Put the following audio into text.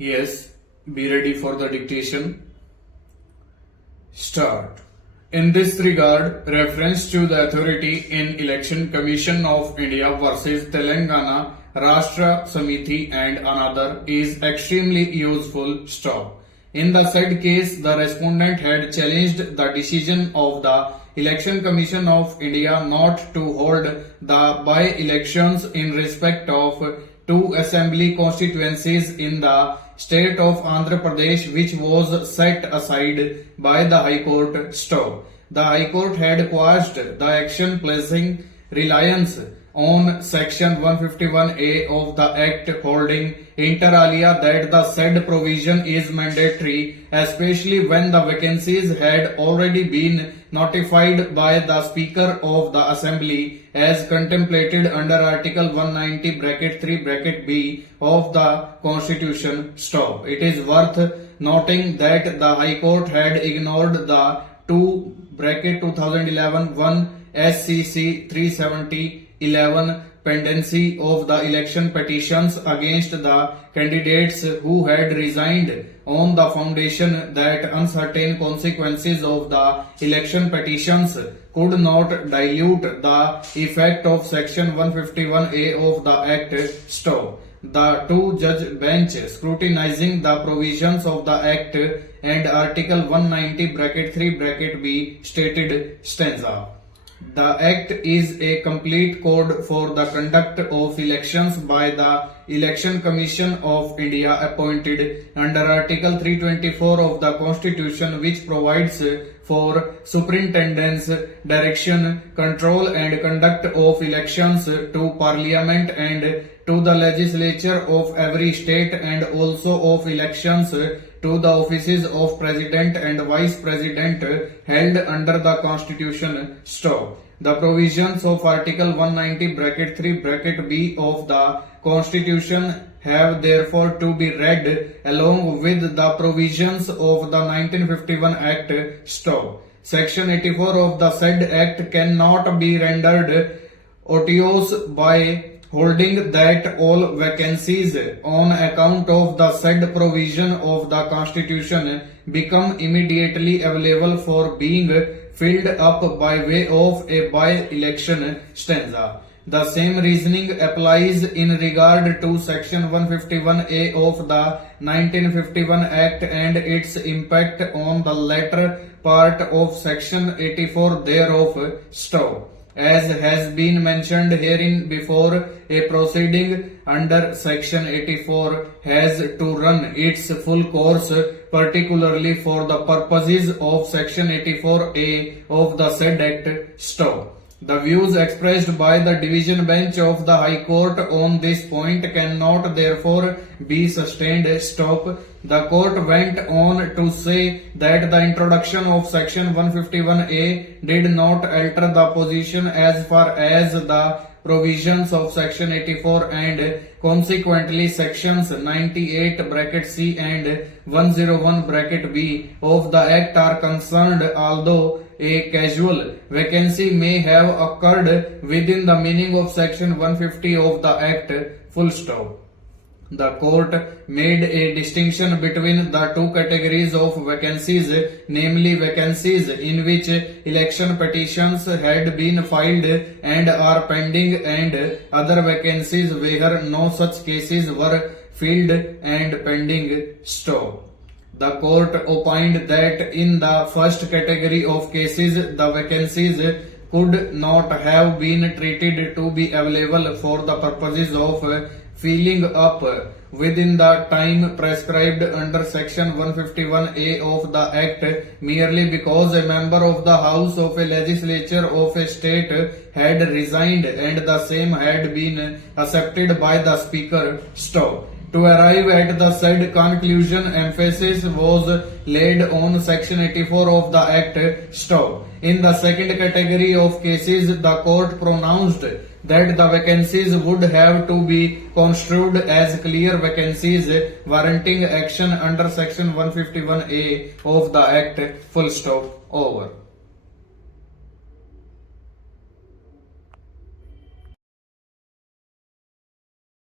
Yes, be ready for the dictation. Start. In this regard, reference to the authority in Election Commission of India versus Telangana Rashtra Samiti and another is extremely useful. Stop. In the said case, the respondent had challenged the decision of the Election Commission of India not to hold the by-elections in respect of two assembly constituencies in the state of Andhra Pradesh, which was set aside by the High Court. Stop. The High Court had quashed the action placing reliance on Section 151A of the Act, holding inter alia that the said provision is mandatory, especially when the vacancies had already been notified by the Speaker of the Assembly as contemplated under Article 190(3)(b) of the Constitution. Stop. It is worth noting that the High Court had ignored the 2(2011) SCC 370(11) pendency of the election petitions against the candidates who had resigned on the foundation that uncertain consequences of the election petitions could not dilute the effect of Section 151A of the Act. Stop. The two-judge bench scrutinizing the provisions of the Act and Article 190(3)(b) stated stanza. The Act is a complete code for the conduct of elections by the Election Commission of India appointed under Article 324 of the Constitution, which provides for superintendence, direction, control and conduct of elections to Parliament and to the legislature of every state, and also of elections to the offices of President and Vice President held under the Constitution. Stop. The provisions of Article 190(3)(b) of the Constitution have therefore to be read along with the provisions of the 1951 Act. Stop. Section 84 of the said Act cannot be rendered otiose by holding that all vacancies on account of the said provision of the Constitution become immediately available for being filled up by way of a by-election. Stanza. The same reasoning applies in regard to Section 151A of the 1951 Act and its impact on the latter part of Section 84 thereof. Stop. As has been mentioned herein before, a proceeding under Section 84 has to run its full course, particularly for the purposes of Section 84A of the said Act. Stop. The views expressed by the Division Bench of the High Court on this point cannot therefore be sustained. Stop. The court went on to say that the introduction of Section 151A did not alter the position as far as the provisions of Section 84 and consequently Sections 98(c) and 101(b) of the Act are concerned, although a casual vacancy may have occurred within the meaning of Section 150 of the Act. Full stop. The court made a distinction between the two categories of vacancies, namely vacancies in which election petitions had been filed and are pending, and other vacancies where no such cases were filled and pending. Stop. The court opined that in the first category of cases, the vacancies could not have been treated to be available for the purposes of filling up within the time prescribed under Section 151A of the Act merely because a member of the House of a legislature of a state had resigned and the same had been accepted by the Speaker. Stop. To arrive at the said conclusion, emphasis was laid on Section 84 of the Act. Stop. In the second category of cases, the court pronounced that the vacancies would have to be construed as clear vacancies warranting action under Section 151A of the Act. Full stop. Over.